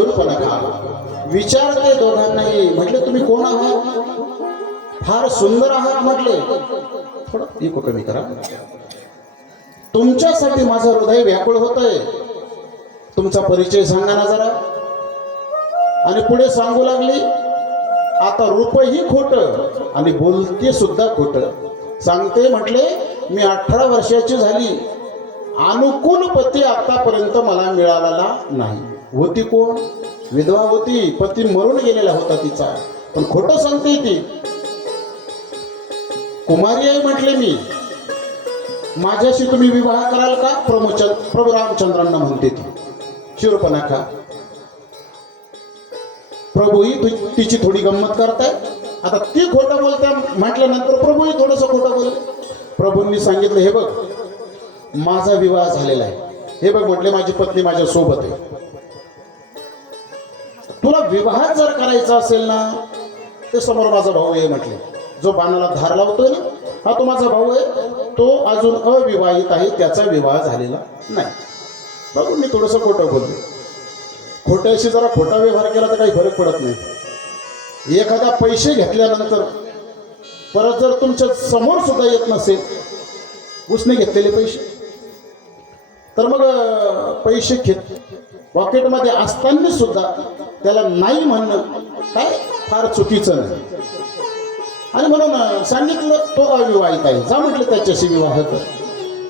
असणारी विचार विचारते दोघांनाही. म्हटले तुम्ही कोण आहात? फार सुंदर आहात म्हटले. थोडं इको कमी करा. तुमच्यासाठी माझं हृदय व्याकुळ होतंय. तुमचा परिचय सांगा ना जरा. आणि पुढे सांगू लागली आता रूपही खोट आणि बोलते सुद्धा खोट. सांगते म्हटले मी अठरा वर्षाची झाली. अनुकूल पती आतापर्यंत मला मिळालेला नाही. होती कोण? विधवा होती पती मरून गेलेला होता तिचा. पण खोटं सांगते ती. कुमारी आहे म्हटले मी. माझ्याशी तुम्ही विवाह कराल का? प्रभूचंद प्रभू रामचंद्रांना म्हणते ती. का प्रभूही तु- तिची थोडी गंमत करताय. आता ती खोटं बोलते म्हटल्यानंतर प्रभूही थोडंसं खोटं बोलले प्रभूंनी सांगितलं हे बघ माझा विवाह झालेला आहे. हे बघ म्हटले माझी पत्नी माझ्या सोबत आहे. तुला विवाह जर करायचा असेल ना ते समोर माझा भाऊ आहे म्हटले. जो बाणाला धार लावतोय ना हा तो माझा भाऊ आहे. तो अजून अविवाहित आहे त्याचा विवाह झालेला नाही. बघून मी थोडंसं खोटं बोललो. खोट्याशी जरा खोटा व्यवहार केला तर काही फरक पडत नाही. एखादा पैसे घेतल्यानंतर परत जर तुमच्यासमोर सुद्धा येत नसेल उसने घेतलेले पैसे. तर मग पैसे घेत पॉकेटमध्ये असताना सुद्धा त्याला नाही म्हणणं काय फार चुकीचं नाही आणि म्हणून सांगितलं तो अविवाहित आहे. जा म्हटलं त्याच्याशी विवाह कर.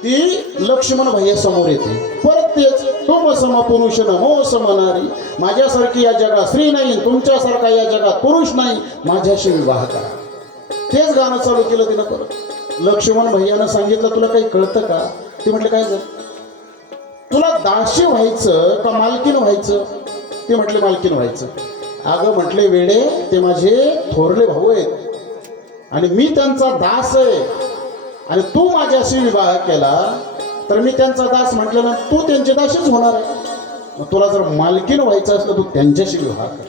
ती लक्ष्मण भैया समोर येते. परत तेच तुम सम पुरुष न मो समनारी. माझ्यासारखी या जगात स्त्री नाही तुमच्यासारखा या जगात पुरुष नाही. माझ्याशी विवाह करा. तेच गाणं चालू केलं तिनं परत. लक्ष्मण भैयानं सांगितलं तुला काही कळतं का? ते म्हटलं काय झालं? तुला दाशी व्हायचं का मालकीन व्हायचं? ते म्हटले मालकीन व्हायचं. अगं म्हटले वेडे ते माझे थोरले भाऊ आहेत. आणि मी त्यांचा दास आहे. आणि तू माझ्याशी विवाह केला तर मी त्यांचा दास म्हटलं ना तू त्यांची दाशीच होणार आहे. मग तुला जर मालकीन व्हायचं असलं तू त्यांच्याशी विवाह कर.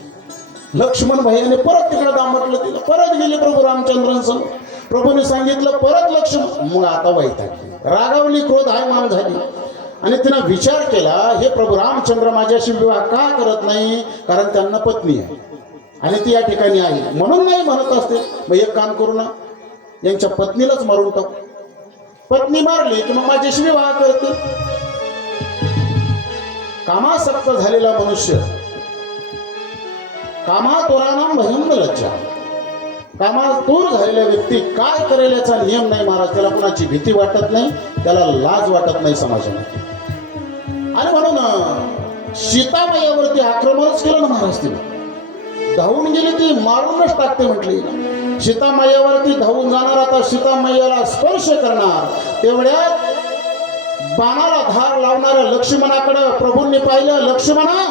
लक्ष्मण भैयाने परत तिकडे दामटलं तिला परत गेले प्रभू रामचंद्रांसमोर प्रभूने सांगितलं परत लक्ष्मण. मग आता वैतागली. रागावली क्रोध मान झाली. आणि तिनं विचार केला हे प्रभू रामचंद्र माझ्याशी विवाह का करत नाही? कारण त्यांना पत्नी आहे. आणि ती या ठिकाणी आहे. म्हणून नाही म्हणत असते. मग एक काम करू ना. यांच्या पत्नीलाच मारून टाकू. पत्नी मारली की मग माझ्याशी विवाह करते. कामासक्त झालेला मनुष्य. कामातुरानाम भयंग लज्जा. कामातूर झालेल्या व्यक्ती काय करेल याचा नियम नाही महाराज. त्याला कुणाची भीती वाटत नाही. त्याला लाज वाटत नाही समाजामध्ये. आणि म्हणून अं, सीतामायावरती आक्रमणच केलं ना महाराज तिने धावून गेली ती मारूनच टाकते म्हटली सीतामायावरती धावून जाणार आता सीतामायाला स्पर्श करणार. तेवढ्यात बाणाला धार लावणाऱ्या लक्ष्मणाकडे प्रभूंनी पाहिलं लक्ष्मणा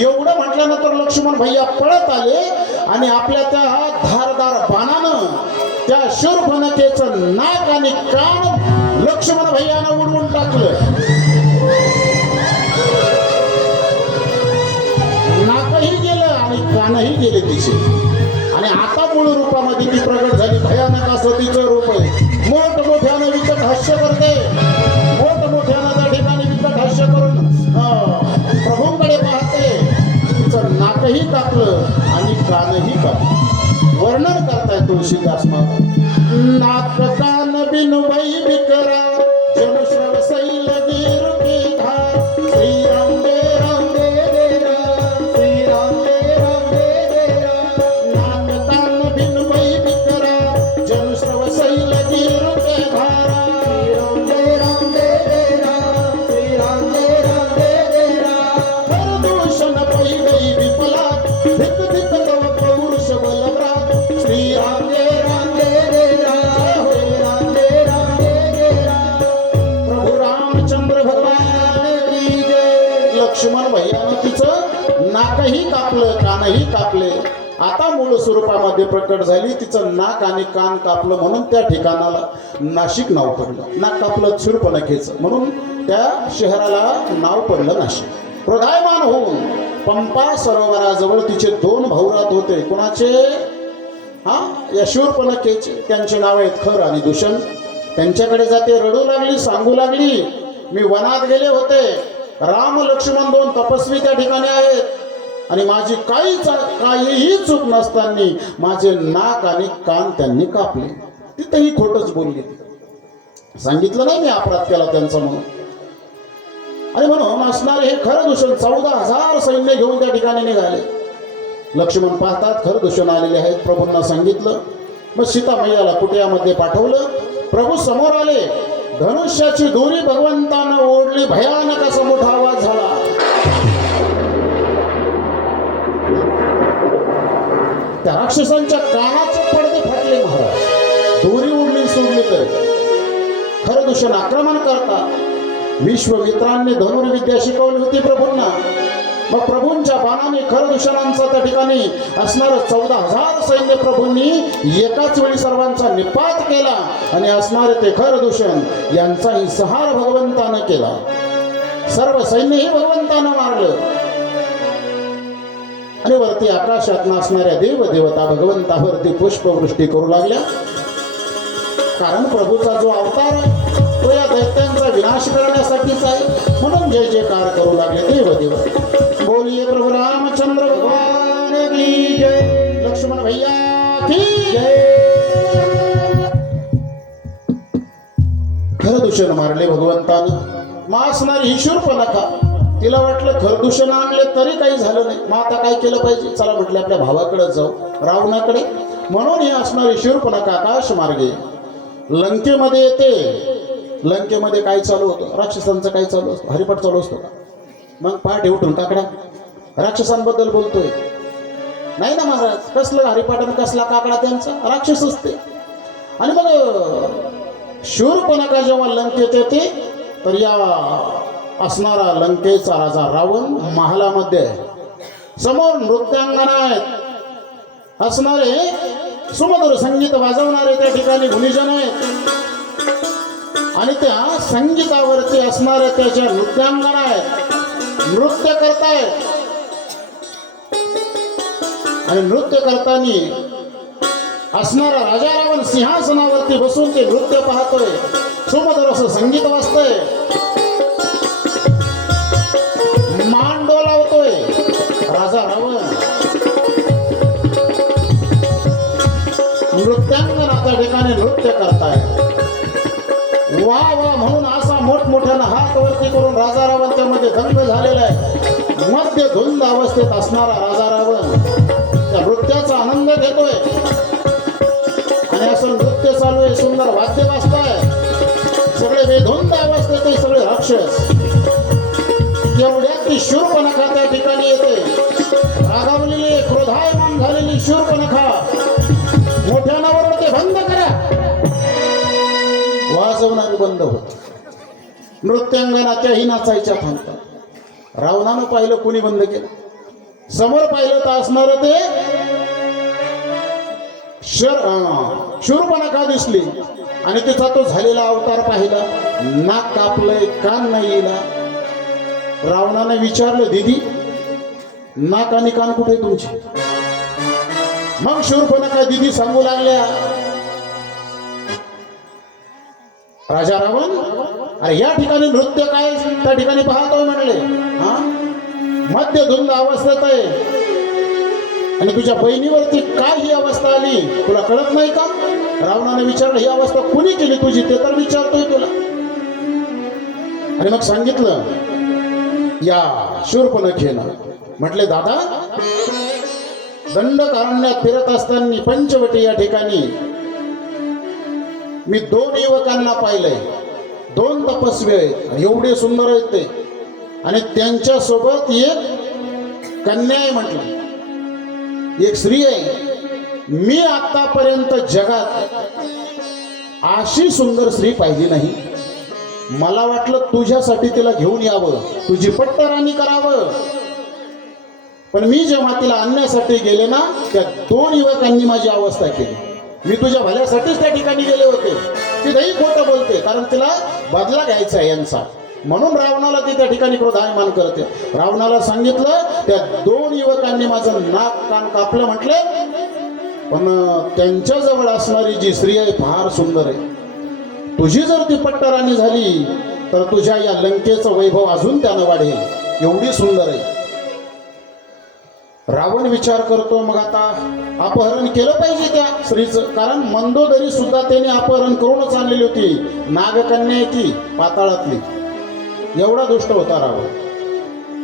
एवढं म्हटल्यानंतर लक्ष्मण भैया पळत आले आणि आपल्या त्या धारदार बाणानं त्या शूरफणकेचं नाक आणि कान लक्ष्मण भैयानं उडवून टाकलं. प्राणही गेले तिचे. आणि आता मूळ रूपामध्ये ती प्रगट झाली. भयानक असं तिचं रूप आहे. मोठ मोठ्यानं हास्य करते. मोठ मोठ्यानं त्या ठिकाणी विकत हास्य करून प्रभूंकडे पाहते. तिचं नाकही कापलं आणि कानही कापलं. वर्णन करताय तुळशीदास महाराज. नाक कान बिनुबाई बिकरा मध्ये प्रकट झाली तिचं नाक आणि कान कापलं म्हणून त्या ठिकाणाला नाशिक नाव पडलं. नाक कापलं क्षुरपणखेचं म्हणून त्या शहराला नाव पडलं नाशिक. क्रोधायमान होऊन पंपा सरोवराजवळ तिचे दोन भाऊ राहत होते. कोणाचे? हा? या शूरपणखेचे त्यांचे नाव आहेत खर आणि दूषण त्यांच्याकडे जाते रडू लागली सांगू लागली. मी वनात गेले होते. राम लक्ष्मण दोन तपस्वी त्या ठिकाणी आहेत. आणि माझी काही काहीही चूक नसताना माझे नाक आणि कान त्यांनी कापले. तिथेही खोटच बोलली. सांगितलं नाही मी अपराध केला त्यांचा म्हणून. आणि म्हणून असणारे हे खरं दूषण चौदा हजार सैन्य घेऊन त्या ठिकाणी निघाले. लक्ष्मण पाहतात खरं दूषण आलेले आहेत. प्रभूंना सांगितलं. मग सीता मैयाला कुटियामध्ये पाठवलं. प्रभू समोर आले. धनुष्याची दोरी भगवंतानं ओढली. भयानक असा मोठा आवाज झाला. त्या राक्षसांच्या कानाचे पडदे फाटले महाराज. दोरी उडली सोडली तर. खरं दूषण आक्रमण करता. विश्वमित्रांनी धनुर्विद्या शिकवली होती प्रभूंना. मग प्रभूंच्या बाणाने खरदूषणांचा त्या ठिकाणी असणारं चौदा हजार सैन्य प्रभूंनी एकाच वेळी सर्वांचा निपात केला आणि असणारे ते खर दूषण यांचाही सहार भगवंतानं केला. सर्व सैन्यही भगवंतानं मारलं. आणि वरती आकाशात असणाऱ्या देव देवता भगवंतावरती पुष्पवृष्टी करू लागल्या. कारण प्रभूचा जो अवतार आहे तो या दैत्यांचा विनाश करण्यासाठीच आहे. म्हणून जय जयकार करू लागले देव देव बोलिये प्रभू रामचंद्र भगवान की जय. लक्ष्मण भैया की जय. खरदूषण मारले भगवंतानं. मासणारी ही नका. तिला वाटलं खरदूषण आणले तरी काही झालं नाही. मग आता काय केलं पाहिजे? चला म्हटलं आपल्या भावाकडे जाऊ. रावणाकडे. म्हणून हे असणारे शिरपणा आकाश मार्गे. लंकेमध्ये येते. लंकेमध्ये काय चालू होतं? राक्षसांचं काय चालू असतं? हरिपाठ चालू असतो का? मग पहाटे उठून काकडा. राक्षसांबद्दल बोलतोय. नाही ना महाराज कसलं हरिपाठ आणि कसला काकडा त्यांचा? राक्षस असते आणि मग शूरपणका जेव्हा लंकेत येते तर या असणारा लंकेचा राजा रावण महालामध्ये आहे. समोर नृत्यांगना आहेत. असणारे सुमधुर संगीत वाजवणारे त्या ठिकाणी भूमिजन आहेत. आणि त्या संगीतावरती असणाऱ्या त्याच्या नृत्यांगना आहेत नृत्य करतायत. आणि नृत्य करताना असणारा राजा रावण सिंहासनावरती बसून ते नृत्य पाहतोय. सुमधुर असं संगीत वाजतंय. मध्य धुंद अवस्थेत असणारा राजा रावण त्या नृत्याचा आनंद घेतोय. आणि असं नृत्य चालू आहे सुंदर वाद्य वाजताय. सगळे बेधुंद अवस्थेत सगळे राक्षस. एवढ्यात ती शूरपणखा त्या ठिकाणी येते. रागावलेली क्रोधायमान झालेली शूरपणखा मोठ्यानं ते बंद करा. वाजवणारे बंद होत. नृत्यांगनाच्या ही नाचायच्या थांबतात रावणानं पाहिलं कोणी बंद केलं? समोर पाहिलं तर असणार ते शर शूरपणा का दिसली? आणि तिचा तो झालेला अवतार पाहिला. नाक कापलंय कान नाही येला रावणाने विचारलं दिदी नाक आणि कान कुठे तुमचे? मग शूरपणा का दिदी सांगू लागल्या? राजा रावण? अरे या ठिकाणी नृत्य काय त्या ठिकाणी पाहतो म्हणले हा? मध्य धुंद अवस्थेत आहे. आणि तुझ्या बहिणीवरती काय ही अवस्था आली? तुला कळत नाही का? रावणाने विचारलं ही अवस्था कुणी केली तुझी? ते तर विचारतोय तुला. आणि मग सांगितलं या शूरपणखेनं म्हटले दादा दंडकारण्यात फिरत असताना पंचवटी या ठिकाणी मी दोन युवकांना पाहिलंय. दोन तपस्वी आहेत. एवढे सुंदर आहेत ते. आणि त्यांच्यासोबत एक कन्या आहे म्हटलं. एक स्त्री आहे. मी आतापर्यंत जगात अशी सुंदर स्त्री पाहिली नाही. मला वाटलं तुझ्यासाठी तिला घेऊन यावं. तुझी पट्टराणी करावं. पण मी जेव्हा तिला आणण्यासाठी गेले ना त्या दोन युवकांनी माझी अवस्था केली. मी तुझ्या भल्यासाठीच त्या ठिकाणी गेले होते. ती नाही खोटं बोलते कारण तिला बदला घ्यायचा आहे यांचा. म्हणून रावणाला ती त्या ठिकाणी क्रोधायमान करते. रावणाला सांगितलं त्या दोन युवकांनी माझं नाक कान कापलं म्हटलं पण त्यांच्या जवळ असणारी जी स्त्री आहे फार सुंदर आहे. तुझी जर ती पट्टराणी झाली तर तुझ्या या लंकेचं वैभव अजून त्यानं वाढेल. एवढी सुंदर आहे. रावण विचार करतो मग आता अपहरण केलं पाहिजे त्या स्त्रीचं कारण मंदोदरी सुद्धा त्याने अपहरण करूनच आणलेली होती. नागकन्या ती पाताळातली. एवढा दुष्ट होता राव.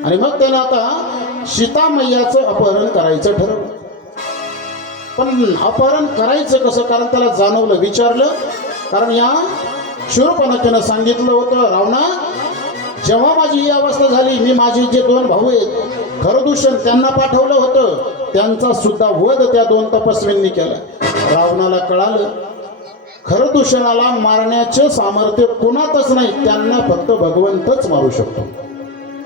आणि मग त्यानं आता सीतामय्याचं अपहरण करायचं ठरवलं. पण अपहरण करायचं कसं? कारण त्याला जाणवलं विचारलं. कारण या शूरपणाच्यानं सांगितलं होतं रावणा जेव्हा माझी ही अवस्था झाली मी माझे जे दोन भाऊ आहेत खरदूषण त्यांना पाठवलं होतं. त्यांचा सुद्धा वध त्या दोन तपस्वींनी केला. रावणाला कळालं खरदूषणाला मारण्याचे सामर्थ्य कुणातच नाही त्यांना फक्त भगवंतच मारू शकतो.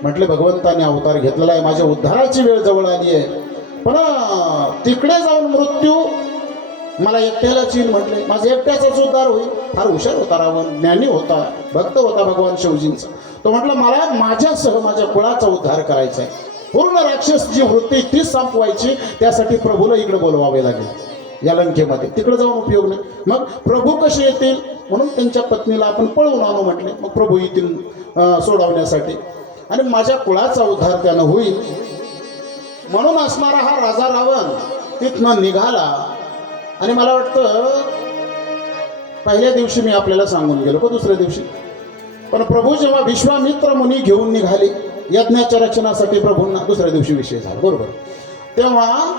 म्हटले भगवंताने अवतार घेतलेला आहे माझ्या उद्धाराची वेळ जवळ आली आहे. पण तिकडे जाऊन मृत्यू मला एकट्यालाच येईल म्हटले माझा एकट्याचाच उद्धार होईल. फार हुशार होता रावण ज्ञानी होता भक्त होता भगवान शिवजींचा. तो म्हटलं मला माझ्यासह माझ्या कुळाचा उद्धार करायचा आहे. पूर्ण राक्षस जी वृत्ती ती संपवायची. त्यासाठी प्रभूला इकडे बोलवावे लागेल. या लंकेमध्ये. तिकडे जाऊन उपयोग नाही. मग प्रभू कसे येतील? म्हणून त्यांच्या पत्नीला आपण पळवून आणू म्हटले. मग प्रभू येतील सोडवण्यासाठी. आणि माझ्या कुळाचा उद्धार त्यानं होईल. म्हणून असणारा हा राजा रावण तिथनं निघाला. आणि मला वाटतं पहिल्या दिवशी मी आपल्याला सांगून गेलो का दुसऱ्या दिवशी. पण प्रभू जेव्हा विश्वामित्र मुनी घेऊन निघाले यज्ञाच्या रक्षणासाठी प्रभूंना दुसऱ्या दिवशी विषय झाला. बरोबर. तेव्हा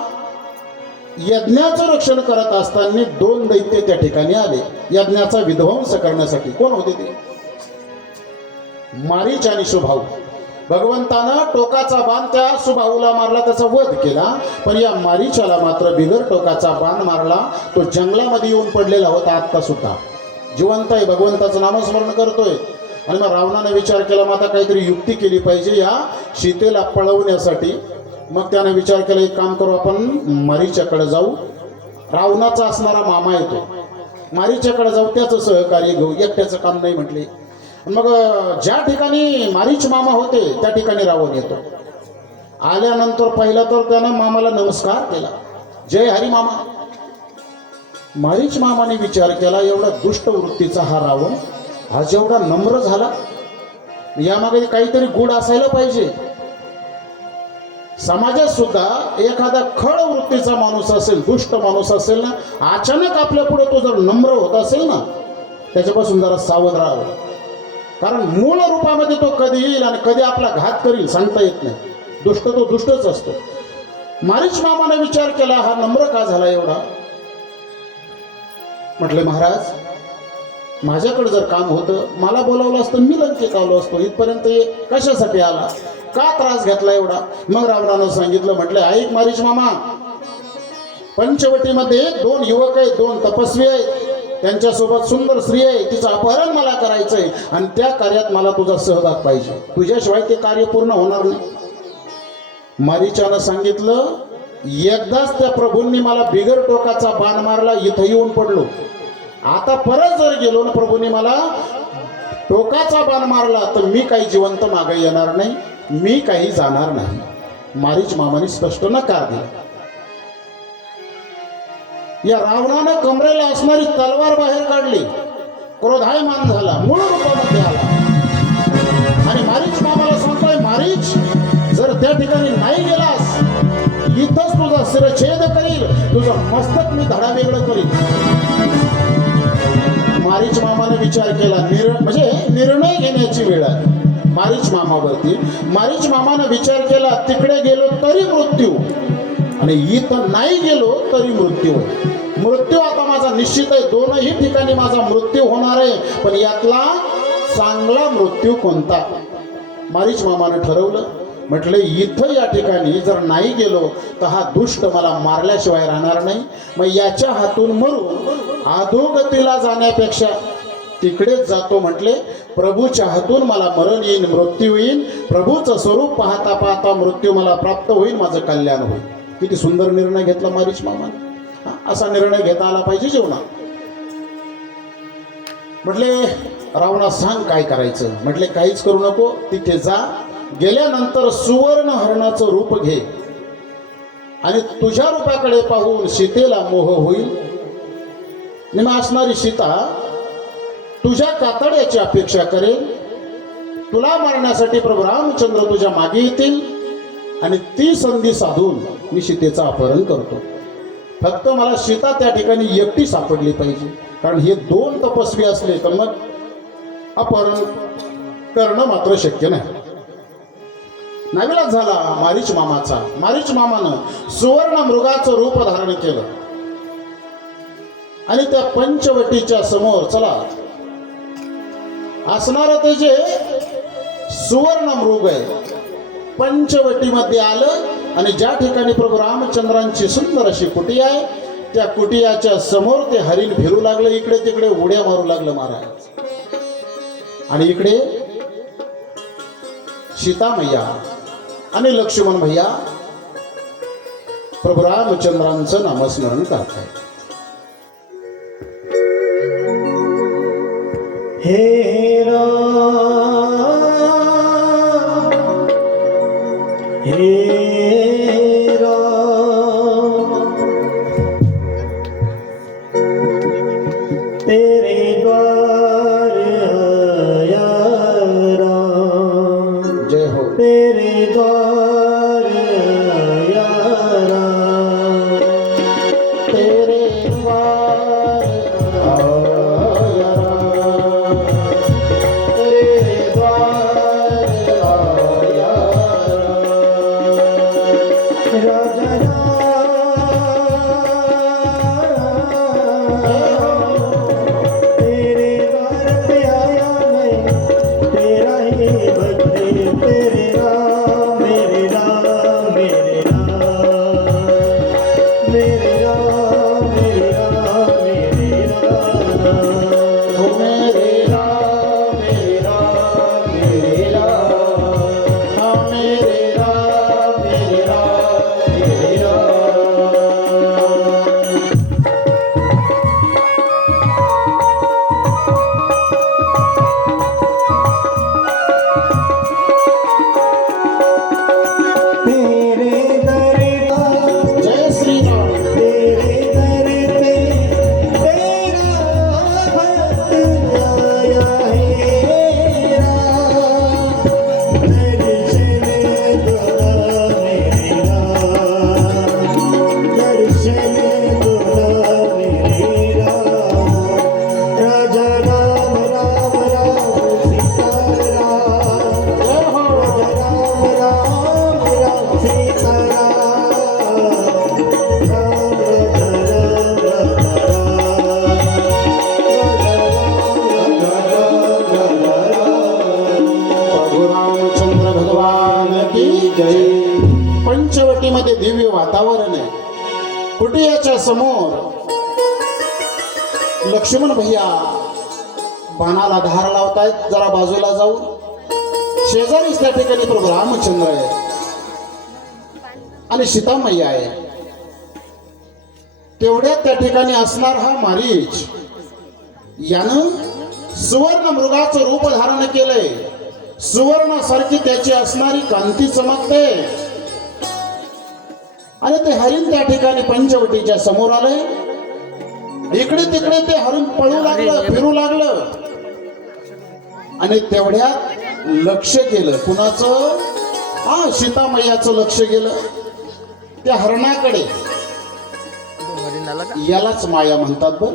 यज्ञाचं रक्षण करत असताना दोन दैत्य त्या ठिकाणी आले. यज्ञाचा विध्वंस करण्यासाठी. कोण होते ते? मारीच आणि सुभाऊ. भगवंतानं टोकाचा बाण त्या सुभाऊला मारला त्याचा वध केला. पण या मारीच्याला मात्र बिगर टोकाचा बाण मारला. तो जंगलामध्ये येऊन पडलेला होता आत्ता सुद्धा जिवंत आहे भगवंताचं नामस्मरण करतोय. आणि मग रावणाने विचार केला मग आता काहीतरी युक्ती केली पाहिजे या सीतेला पळवण्यासाठी. मग त्याने विचार केला एक काम करू आपण मारीच्याकडे जाऊ. रावणाचा असणारा मामा येतो. मारीच्याकडे जाऊ त्याचं सहकार्य घेऊ. एकट्याचं काम नाही म्हटले. मग ज्या ठिकाणी मारीच मामा होते त्या ठिकाणी रावण येतो. आल्यानंतर पहिला तर त्यानं मामाला नमस्कार केला. जय हरी मामा. मारीच मामाने विचार केला एवढा दुष्ट वृत्तीचा हा रावण हा जेवढा नम्र झाला यामागे काहीतरी गुण असायला पाहिजे. समाजात सुद्धा एखादा खळ वृत्तीचा माणूस असेल दुष्ट माणूस असेल ना अचानक आपल्या पुढे तो जर नम्र होत असेल ना त्याच्यापासून जरा सावध राहावं. कारण मूळ रूपामध्ये तो कधी येईल आणि कधी आपला घात करील सांगता येत नाही. दुष्ट तो दुष्टच असतो. मारिच मामाने विचार केला हा नम्र का झाला एवढा? म्हटले महाराज माझ्याकडे जर काम होतं मला बोलावलं असतं मी लंकेत आलो असतो इथपर्यंत ये कशासाठी आला? का त्रास घेतला एवढा? मग रावणानं सांगितलं म्हटलं ऐक मारीच मामा पंचवटीमध्ये दोन युवक आहेत दोन तपस्वी आहेत त्यांच्यासोबत सुंदर स्त्री आहे तिचं अपहरण मला करायचंय आणि त्या कार्यात मला तुझा सहभाग पाहिजे. तुझ्याशिवाय ते कार्य पूर्ण होणार नाही. मारीच्यानं सांगितलं एकदाच त्या प्रभूंनी मला बिगर टोकाचा बाण मारला इथं येऊन पडलो. आता परत जर गेलो ना प्रभूने मला टोकाचा बाण मारला तर मी काही जिवंत मागे येणार नाही मी काही जाणार नाही. मारीच मामाने स्पष्ट नकार दिला. या रावणानं कमरेला असणारी तलवार बाहेर काढली. क्रोधायमान झाला मूळ रूपामध्ये आला. आणि मारीच मामाला सांगतोय मारीच जर त्या ठिकाणी नाही गेलास इथंच तुझा शिरछेद करील तुझं मस्तक मी धडा वेगळं करील मारीच मामाने विचार केला निर म्हणजे निर्णय घेण्याची वेळ आहे मारीच मामावरती. मारीच मामाने विचार केला तिकडे गेलो तरी मृत्यू. आणि इथं नाही गेलो तरी मृत्यू. मृत्यू आता माझा निश्चित आहे. दोनही ठिकाणी माझा मृत्यू होणार आहे. पण यातला चांगला मृत्यू कोणता? मारीच मामानं ठरवलं. म्हटलं इथं या ठिकाणी जर नाही गेलो तर हा दुष्ट मला मारल्याशिवाय राहणार नाही. मग याच्या हातून मरून अधोगतीला जाण्यापेक्षा तिकडेच जातो म्हटले प्रभूच्या हातून मला मरण येईन मृत्यू येईन. प्रभूचं स्वरूप पाहता पाहता मृत्यू मला प्राप्त होईल माझं कल्याण होईल. किती सुंदर निर्णय घेतला मारीच मामाने असा निर्णय घेता आला पाहिजे जीवनात. म्हटले रावणा सांग काय करायचं? म्हटले काहीच करू नको तिथे जा गेल्यानंतर सुवर्ण हरणाचं रूप घे. आणि तुझ्या रूपाकडे पाहून सीतेला मोह होईल. निम असणारी सीता तुझ्या कातड्याची अपेक्षा करेल. तुला मारण्यासाठी प्रभू रामचंद्र तुझ्या मागे येतील. आणि ती संधी साधून मी सीतेचं अपहरण करतो. फक्त मला सीता त्या ठिकाणी एकटी सापडली पाहिजे. कारण हे दोन तपस्वी असले तर मग अपहरण करणं मात्र शक्य नाही. नाविलाच झाला मारीच मामाचा. मारीच मामानं सुवर्ण मृगाचं रूप धारण केलं. आणि त्या पंचवटीच्या समोर चला. असणार ते जे सुवर्ण मृग आहे पंचवटीमध्ये आलं आणि ज्या ठिकाणी प्रभू रामचंद्रांची सुंदर अशी कुटी आहे त्या कुटियाच्या समोर ते हरिण फिरू लागलं इकडे तिकडे उड्या मारू लागलं महाराज. आणि इकडे सीतामय्या. आणि लक्ष्मण भैया प्रभू रामचंद्रांचं नामस्मरण करतायत. हे राम हे समोर लक्ष्मण भैया बाणाला धार लावतायत जरा बाजूला जाऊन शेजारीच त्या ठिकाणी प्रभू रामचंद्र आहे आणि सीतामय्या आहे. तेवढ्यात त्या ठिकाणी असणार हा मारीच. यानं सुवर्ण मृगाचं रूप धारण केलंय. सुवर्णासारखी त्याची असणारी कांती चमकते. आणि ते हरिण त्या ठिकाणी पंचवटीच्या समोर आलंय. इकडे तिकडे ते हरिण पळू लागलं फिरू लागलं. आणि तेवढ्यात लक्ष केलं कुणाचं? हा सीतामय्याचं लक्ष गेलं. त्या हरणाकडे. यालाच माया म्हणतात बर.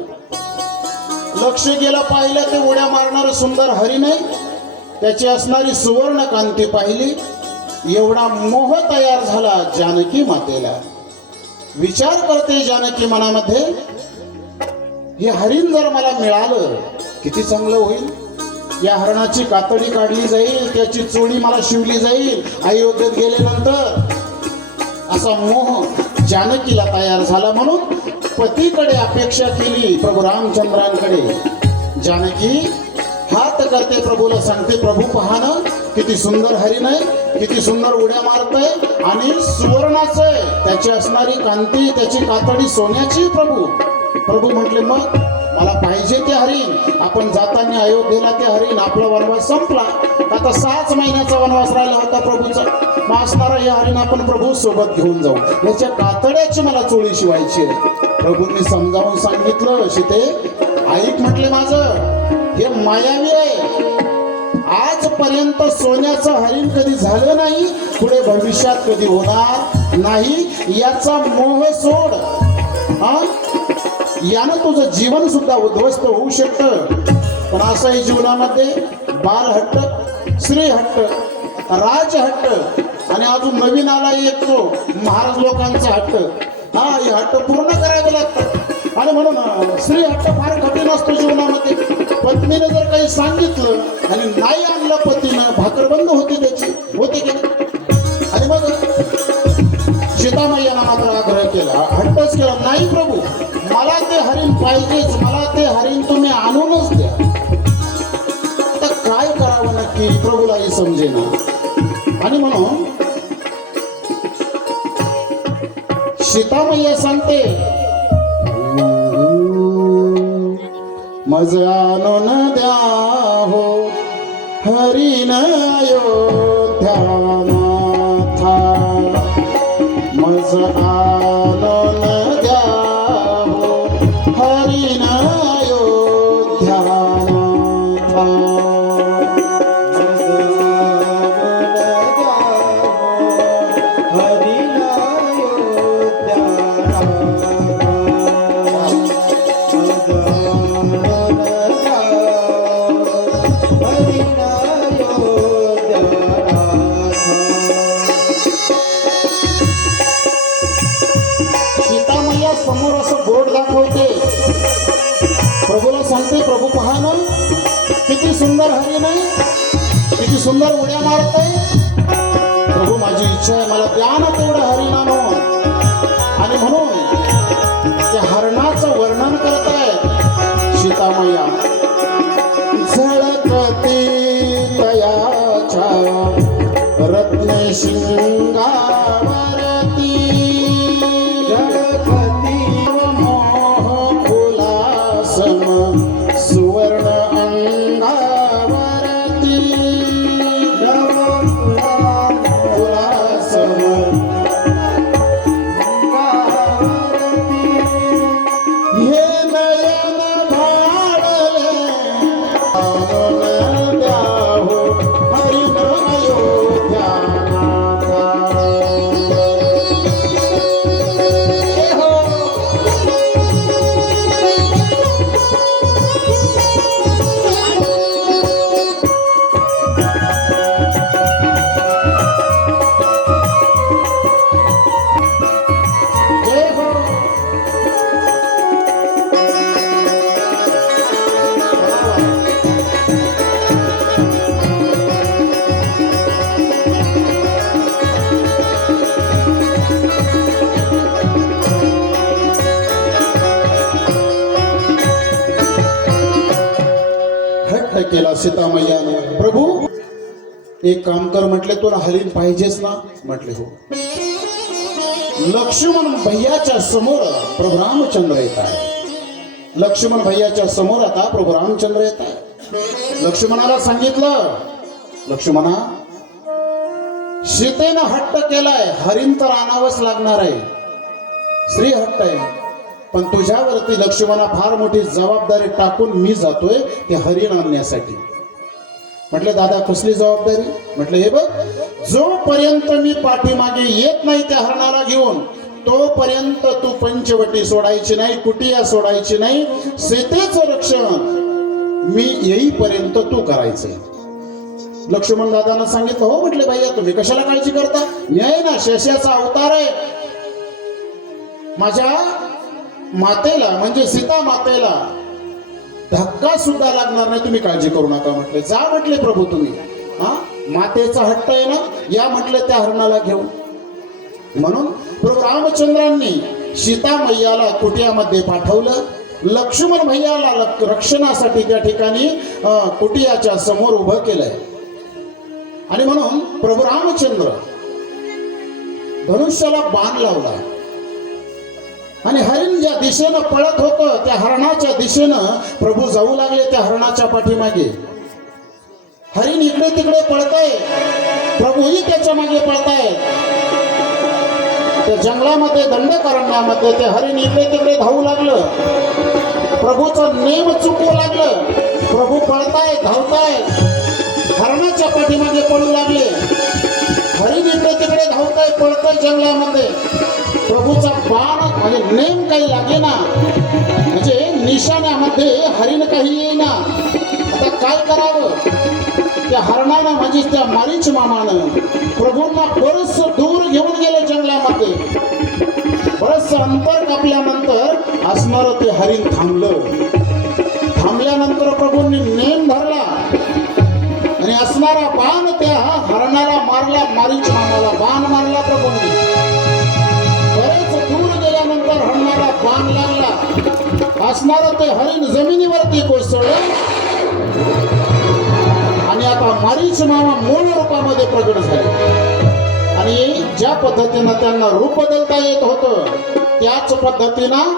लक्ष गेलं पाहिलं ते उड्या मारणार सुंदर हरिण आहे. त्याची असणारी सुवर्ण कांती पाहिली. एवढा मोह तयार झाला जानकी मातेला. विचार करते जानकी मनामध्ये हे हरिण जर मला मिळालं किती चांगलं होईल. या हरणाची कातडी काढली जाईल त्याची चोळी मला शिवली जाईल अयोध्येत गेल्यानंतर. असा मोह जानकीला तयार झाला म्हणून पतीकडे अपेक्षा केली प्रभू रामचंद्रांकडे. जानकी हात करते प्रभूला सांगते प्रभू पहाणं किती सुंदर हरिण आहे. किती सुंदर उड्या मारतय आणि सुवर्णाचं आहे. त्याची असणारी कांती त्याची कातडी सोन्याची प्रभू. प्रभू म्हटले मग मला पाहिजे ते हरिण. आपण जाताना अयोध्येला ते हरिण आपला वनवास संपला. आता सहाच महिन्याचा वनवास राहिला होता प्रभूचा. मग असणारा हे हरिण आपण प्रभू सोबत घेऊन जाऊ. याच्या कातड्याची मला चोळी शिवायची आहे. प्रभूंनी समजावून सांगितलं शिते ऐक म्हटले माझं. हे मायावी आहे. आजपर्यंत सोन्याचं हरिण कधी झालं नाही पुढे भविष्यात कधी होणार नाही याचा मोह सोड. हा? यानं तुझं जीवन सुद्धा उद्ध्वस्त होऊ शकतं. पण असंही जीवनामध्ये बालहट्ट स्त्रीहट्ट राजहट्ट आणि अजून नवीन आला येतो महाराज लोकांचा हट्ट. हा हे हट्ट पूर्ण करावे लागतात. आणि म्हणून अं, हट्ट फार कठीण असतो जीवनामध्ये. पत्नीने जर काही सांगितलं आणि नाही आणलं पतीनं भाकर बंद त्याची. होते की आणि मग सीतामय्यानं मात्र आग्रह केला हट्टच केला नाही प्रभू मला ते हरिण पाहिजेच मला ते हरिण तुम्ही आणूनच द्या. तर काय करावं नक्की? प्रभूलाही समजेना. आणि म्हणून सीतामय्या सांगते મજાનો ન ત્યાં હો હરિન અયોધ્યામાં થા. મજાનો हट्ट प्रभू एक काम कर म्हटले तुला हरिण पाहिजेच ना? म्हटले हो. लक्ष्मण भैयाच्या समोर प्रभू रामचंद्र येत आहे. लक्ष्मण भैयाच्या समोर आता प्रभू रामचंद्र येत आहे. लक्ष्मणाला सांगितलं लक्ष्मणा सीतेनं हट्ट केलाय हरिण तर आणावंच लागणार आहे. श्री हट्ट आहे. पण तुझ्यावरती लक्ष्मणा फार मोठी जबाबदारी टाकून मी जातोय ते हरिण आणण्यासाठी. म्हटलं दादा कसली जबाबदारी? म्हटलं हे बघ जोपर्यंत मी पाठीमागे येत नाही त्या हरणाला घेऊन तोपर्यंत तू पंचवटी सोडायची नाही कुटिया सोडायची नाही सीतेचं रक्षण मी येईपर्यंत तू करायचंय. लक्ष्मण दादानं सांगितलं हो म्हटले भैया तुम्ही कशाला काळजी करता? मी आहे ना शेषाचा अवतार आहे. माझ्या मातेला म्हणजे सीता मातेला धक्का सुद्धा लागणार नाही तुम्ही काळजी करू नका म्हटले. जा म्हटले प्रभू तुम्ही. हा? मातेचा हट्ट आहे ना या म्हटलं त्या हरणाला घेऊन. म्हणून प्रभू रामचंद्रांनी सीता मैयाला कुटियामध्ये पाठवलं. लक्ष्मण भैयाला रक्षणासाठी त्या ठिकाणी कुटियाच्या समोर उभं केलंय. आणि म्हणून प्रभू रामचंद्र धनुष्याला बाण लावला. आणि हरिण ज्या दिशेनं पळत होतं त्या हरणाच्या दिशेनं प्रभू जाऊ लागले त्या हरणाच्या पाठीमागे. हरिण इकडे तिकडे पळताय. प्रभूही त्याच्यामागे पळताय. त्या जंगलामध्ये दंडकारण्यामध्ये ते हरिण इकडे तिकडे धावू लागलं. प्रभूचं नेम चुकवू लागलं. प्रभू पळताय धावताय. हरणाच्या पाठीमागे पळू लागले. हरिण इकडे तिकडे धावताय पळताय जंगलामध्ये. प्रभूचा बाण म्हणजे नेम काही लागेना म्हणजे निशाण्यामध्ये हरिण काही येईना. आता काय करावं? त्या हरणानं म्हणजे त्या मारीच मामानं प्रभूंना बरस दूर घेऊन गेलं जंगलामध्ये. बरस अंतर कापल्यानंतर असणार ते हरिण थांबलं. थांबल्यानंतर प्रभूंनी नेम धरला. आणि असणारा बाण त्या हरणाला मारला मारीच मामाला बाण मारला. असणारं ते हरिण जमिनीवरती कोसळलं. आणि आता मारीच मामा मूळ रूपामध्ये प्रगट झाले. आणि ज्या पद्धतीनं त्यांना रूप बदलता येत होतं त्याच पद्धतीनं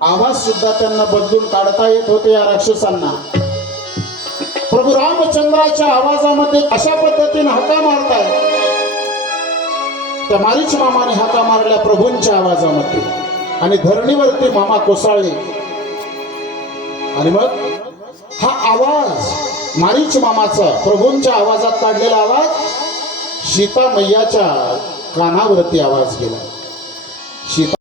आवाज सुद्धा त्यांना बदलून काढता येत होते या राक्षसांना. प्रभू रामचंद्राच्या आवाजामध्ये अशा पद्धतीने हाका मारताय. त्या मारीच मामाने हाका मारल्या प्रभूंच्या आवाजामध्ये. आणि धरणीवरती मामा कोसळले. आणि मग हा आवाज मारीच मामाचा प्रभूंच्या आवाजात काढलेला आवाज सीता मैयाच्या कानावरती आवाज गेला. सीता